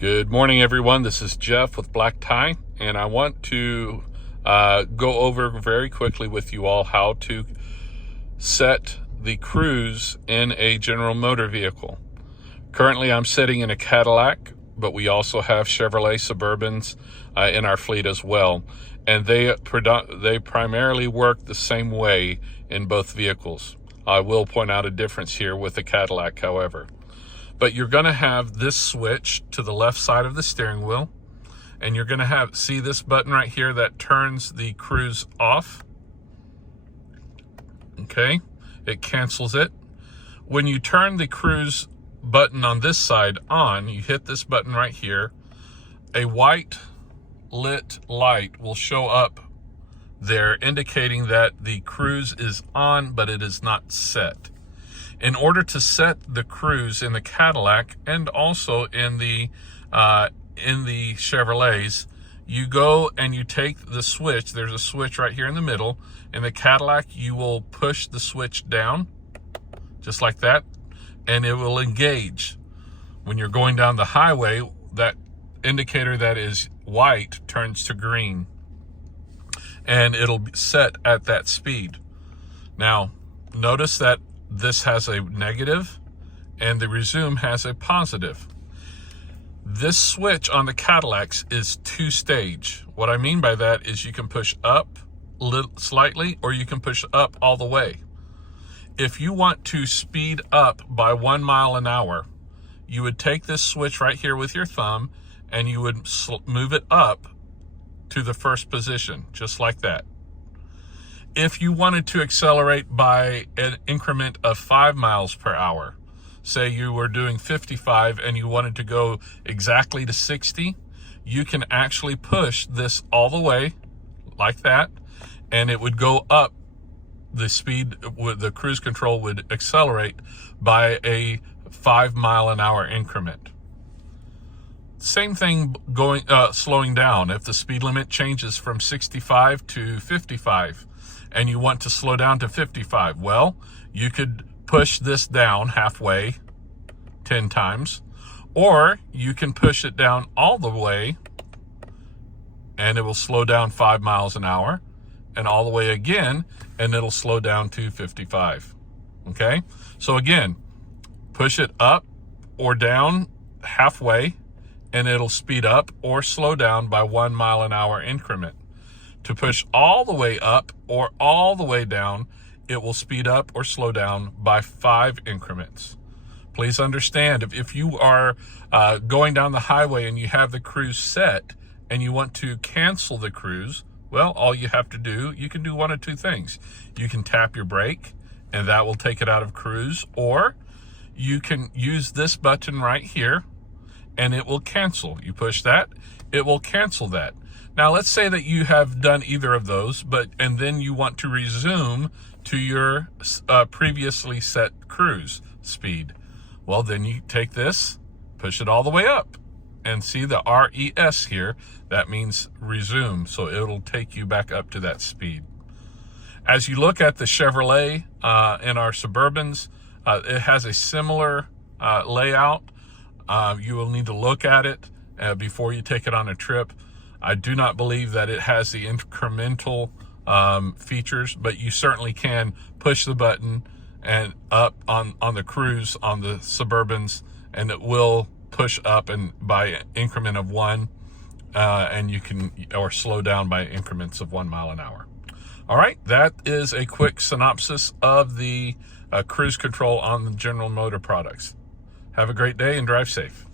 Good morning, everyone. This is Jeff with Black Tie, and I want to go over very quickly with you all how to set the cruise in a General Motor vehicle. Currently, I'm sitting in a Cadillac, but we also have Chevrolet Suburbans in our fleet as well, and they primarily work the same way in both vehicles. I will point out a difference here with the Cadillac, however. But you're going to have this switch to the left side of the steering wheel, and you're going to see this button right here that turns the cruise off. Okay, it cancels it. When you turn the cruise button on this side on, you hit this button right here, a white lit light will show up there indicating that the cruise is on, but it is not set. In order to set the cruise in the Cadillac and also in the Chevrolets, you go and you take the switch. There's a switch right here in the middle. In the Cadillac, you will push the switch down, just like that, and it will engage. When you're going down the highway, that indicator that is white turns to green, and it'll be set at that speed. Now, notice that this has a negative and the resume has a positive. This switch on the Cadillacs is two-stage. What I mean by that is you can push up slightly or you can push up all the way. If you want to speed up by 1 mile an hour, you would take this switch right here with your thumb and you would move it up to the first position, just like that. If you wanted to accelerate by an increment of 5 miles per hour, say you were doing 55 and you wanted to go exactly to 60, you can actually push this all the way like that, and it would go up. The speed with the cruise control would accelerate by a 5 mile an hour increment. Same thing slowing down. If the speed limit changes from 65 to 55, and you want to slow down to 55, well, you could push this down halfway 10 times, or you can push it down all the way and it will slow down 5 miles an hour, and all the way again, and it'll slow down to 55. Okay? So again, push it up or down halfway and it'll speed up or slow down by 1 mile an hour increment. To push all the way up or all the way down, it will speed up or slow down by 5 increments. Please understand, if you are going down the highway and you have the cruise set and you want to cancel the cruise, well, all you have to do, you can do one of two things. You can tap your brake and that will take it out of cruise, or you can use this button right here and it will cancel. You push that, it will cancel that. Now, let's say that you have done either of those, and then you want to resume to your previously set cruise speed. Well, then you take this, push it all the way up, and see the RES here. That means resume, so it'll take you back up to that speed. As you look at the Chevrolet in our Suburbans, it has a similar layout. You will need to look at it before you take it on a trip. I do not believe that it has the incremental features, but you certainly can push the button and up on the cruise on the Suburbans, and it will push up and by an increment of 1, and you can or slow down by increments of 1 mile an hour. All right, that is a quick synopsis of the cruise control on the General Motor products. Have a great day and drive safe.